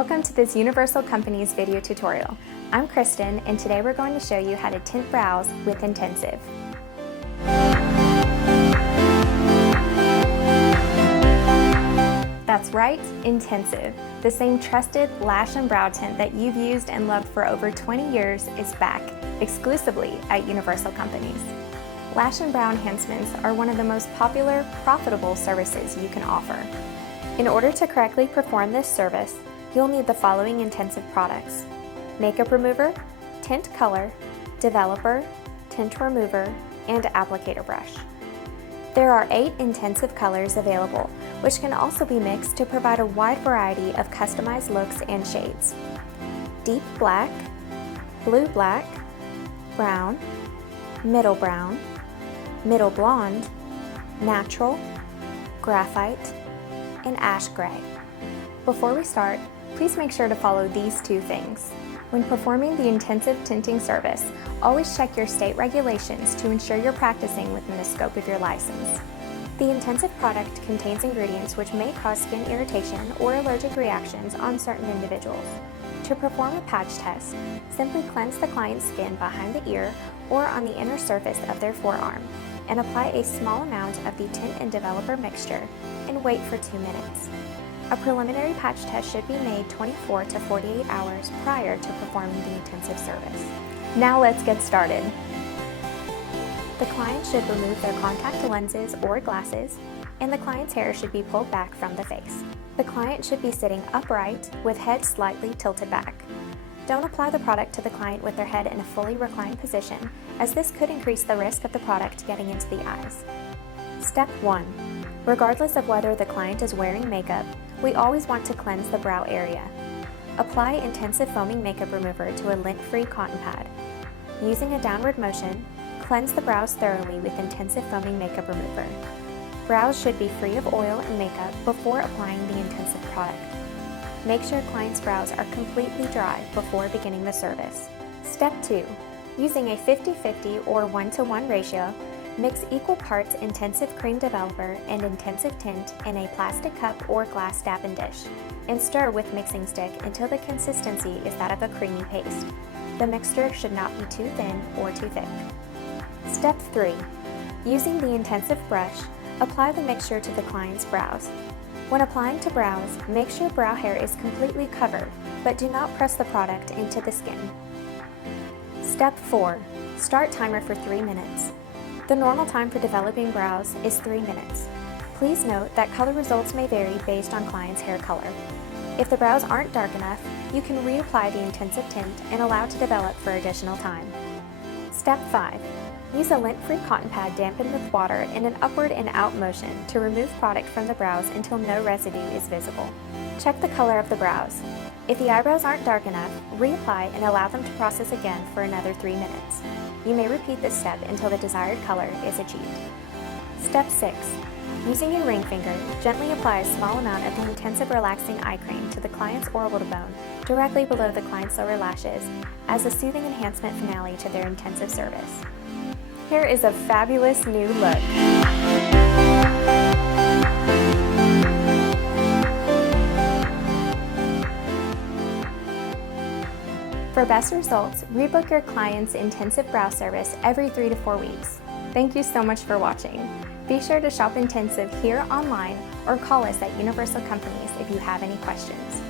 Welcome to this Universal Companies video tutorial. I'm Kristen, and today we're going to show you how to tint brows with Intensive. That's right, Intensive. The same trusted lash and brow tint that you've used and loved for over 20 years is back, exclusively at Universal Companies. Lash and brow enhancements are one of the most popular, profitable services you can offer. In order to correctly perform this service, you'll need the following Intensive products: makeup remover, tint color, developer, tint remover, and applicator brush. There are 8 Intensive colors available, which can also be mixed to provide a wide variety of customized looks and shades: deep black, blue black, brown, middle blonde, natural, graphite, and ash gray. Before we start, please make sure to follow these 2 things. When performing the Intensive tinting service, always check your state regulations to ensure you're practicing within the scope of your license. The Intensive product contains ingredients which may cause skin irritation or allergic reactions on certain individuals. To perform a patch test, simply cleanse the client's skin behind the ear or on the inner surface of their forearm, and apply a small amount of the tint and developer mixture and wait for 2 minutes. A preliminary patch test should be made 24 to 48 hours prior to performing the Intensive service. Now let's get started. The client should remove their contact lenses or glasses, and the client's hair should be pulled back from the face. The client should be sitting upright with head slightly tilted back. Don't apply the product to the client with their head in a fully reclined position, as this could increase the risk of the product getting into the eyes. Step 1. Regardless of whether the client is wearing makeup, we always want to cleanse the brow area. Apply Intensive foaming makeup remover to a lint-free cotton pad. Using a downward motion, cleanse the brows thoroughly with Intensive foaming makeup remover. Brows should be free of oil and makeup before applying the Intensive product. Make sure client's brows are completely dry before beginning the service. Step 2. Using a 50-50 or 1-to-1 ratio, mix equal parts Intensive cream developer and Intensive tint in a plastic cup or glass dappen dish, and stir with mixing stick until the consistency is that of a creamy paste. The mixture should not be too thin or too thick. Step 3. Using the Intensive brush, apply the mixture to the client's brows. When applying to brows, make sure brow hair is completely covered, but do not press the product into the skin. Step 4. Start timer for 3 minutes. The normal time for developing brows is 3 minutes. Please note that color results may vary based on client's hair color. If the brows aren't dark enough, you can reapply the Intensive tint and allow to develop for additional time. Step 5. Use a lint-free cotton pad dampened with water in an upward and out motion to remove product from the brows until no residue is visible. Check the color of the brows. If the eyebrows aren't dark enough, reapply and allow them to process again for another 3 minutes. You may repeat this step until the desired color is achieved. Step 6. Using your ring finger, gently apply a small amount of the Intensive relaxing eye cream to the client's orbital bone directly below the client's lower lashes as a soothing enhancement finale to their Intensive service. Here is a fabulous new look. For best results, rebook your client's Intensive brow service every 3 to 4 weeks. Thank you so much for watching. Be sure to shop Intensive here online or call us at Universal Companies if you have any questions.